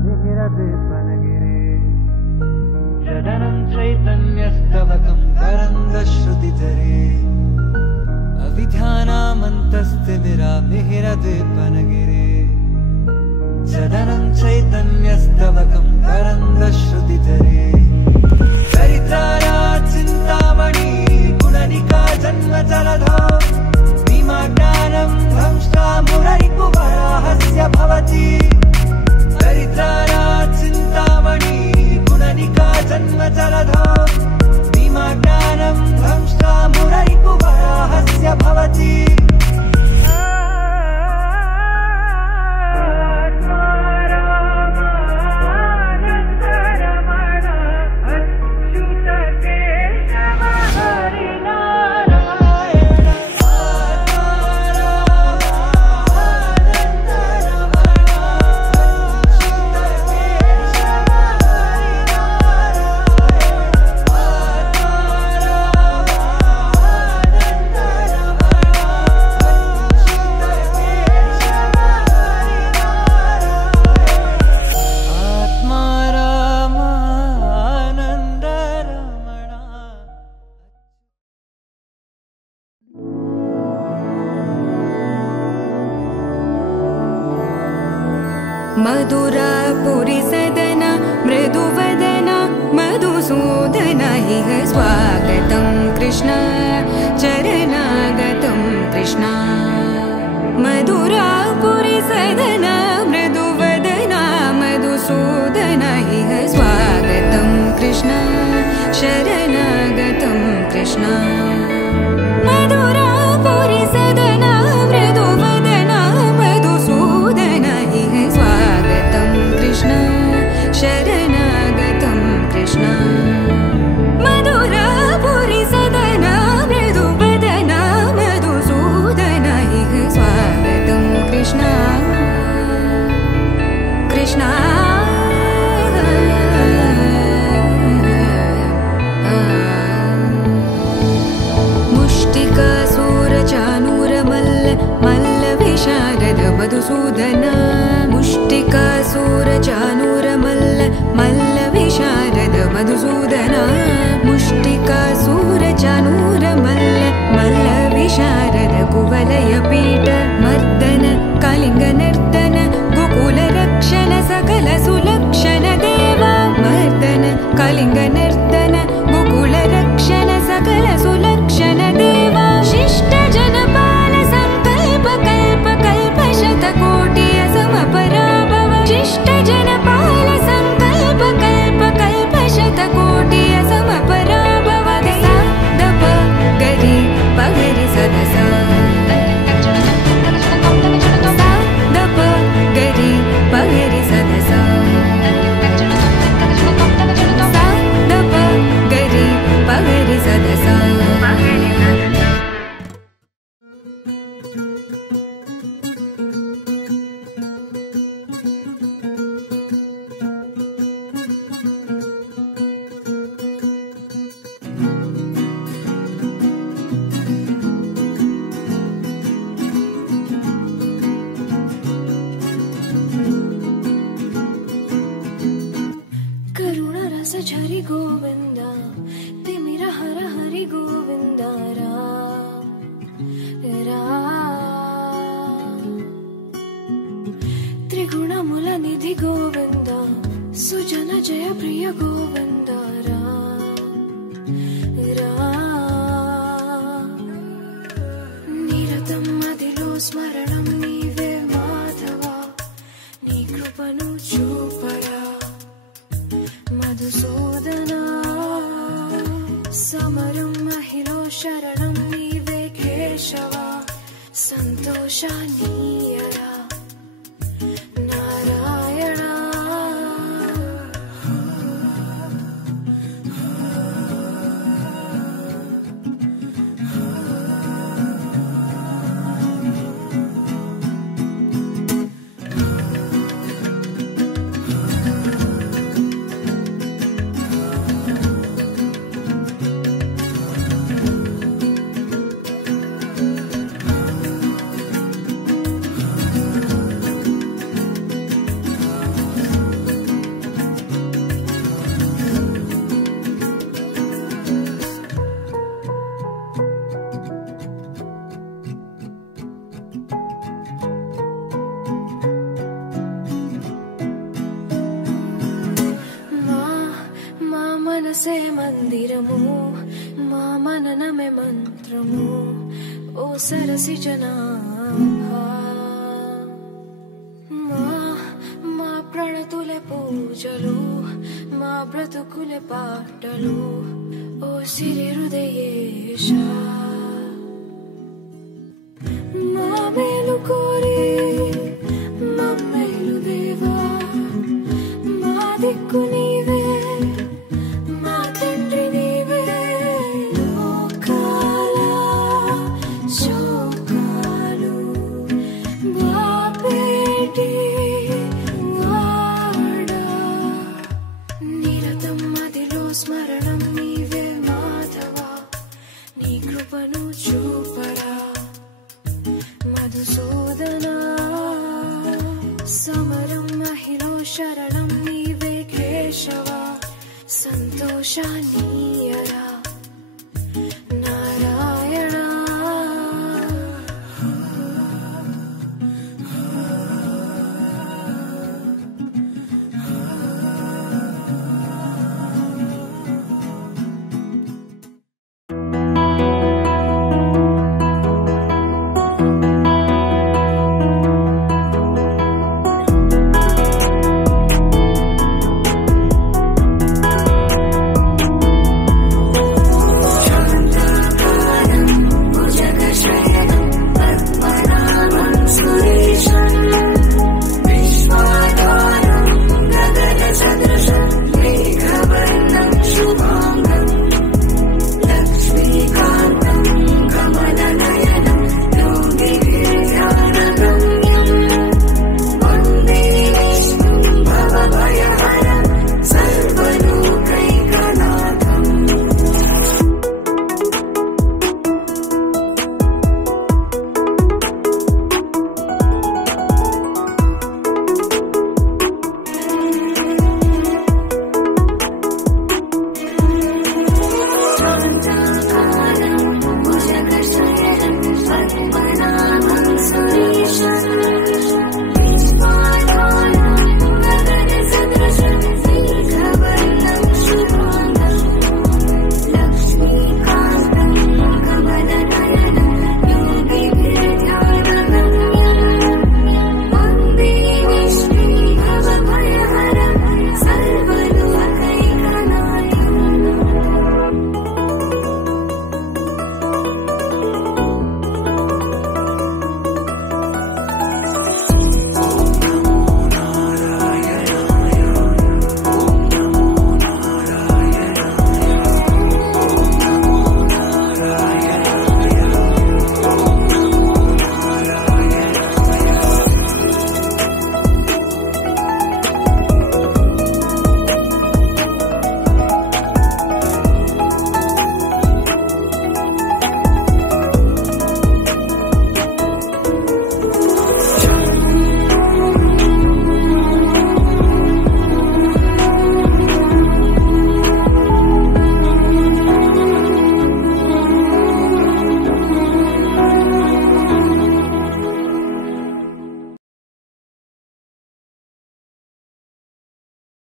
मिहिरद्वीपनगिरे जडनं चैतन्यस्तवकं करन्दश्रुतिधरे अविध्यानामन्तस्तिमिरा मिहिरद्वीपनगिरे जडनं चैतन्यस्तवकं करन्दश्रुतिधरे चरित्राया चिन्तामणि गुणनिका जन्मजलधो भीमाज्ञानं ध्वंसा मुररिपुवराहस्य भवति चरित्राया चिन्तामणि गुणनिका जन्मजलधो भीमाज्ञानं ध्वंसा मुररिपुवराहस्य भवति मधुरापुरी सदन मृदुवदन मधुसूदन इह स्वागतं कृष्ण चरणागतं कृष्ण मधुरापुरी सदन मृदुवदन मधुसूदन इह स्वागतं कृष्ण शरणागतं कृष्ण मधुरापुरी सदन मृदुवदन मधुसूदन इह स्वागतं कृष्ण शरणागतं कृष्ण मधुरापुरी सदन मृदुवदन मधुसूदन इह स्वागतं कृष्ण कृष्ण मुष्टिकासूरचानूरमल्ल मल्लविशारद मधुसूदन मुष्टिकासूरचानूरमल्ल मल्लविशारद मधुसूदन मुष्टिकासूरचानूरमल्ल मल्लविशारद कुवलयपीठ मर्दन कलिङ्गनर्तन गोकुलरक्षण सकल सुलक्षण देवा मर्दन कलिङ्गनर्तन गोकुलरक्षण सकल सुलक्षण देवा शिष्ट जनपाल संकल्प कल्प कल्प शतकोटि असमपराभव शिष्ट जनपाल संकल्प कल्प कल्प शतकोटि असमपराभव सा दप गरि पगरि सदसा सा दप गरि पगरि सदसा सा दप गरि पगरि सदसा करुणरस झरि गोविन्द तिमिर हर हरि गोविन्द त्रिगुणमुल निधि गोविन्द सुजन जय प्रिय गोविन्द निरतं मदिलो स्मरणं नीवे माधव नी कृपनु चूपरा मधुसूदना समरं महिलो शरणं नीवे केशवा सन्तोषानीयरा नारायणा మనసే మందిరము మా మననమే మంత్రము ఓ సరసి జనాభా మా ప్రణతులే పూజలు మా బ్రతుకులే పాటలు ఓ సిరి హృదయేశ మా మేలు కోరి మమ్మేలు దేవా మా దిక్కు నీవే మా తండ్రి నీవే లోకాల శోకాలు బాపేటి వాడా నిరతం మదిలో స్మరణం నీవే మాధవా నీ కృపను చూపరా మధుసూదనా సమరం మహిళ శరణం నీవే కేశవ సంతోషాన్ని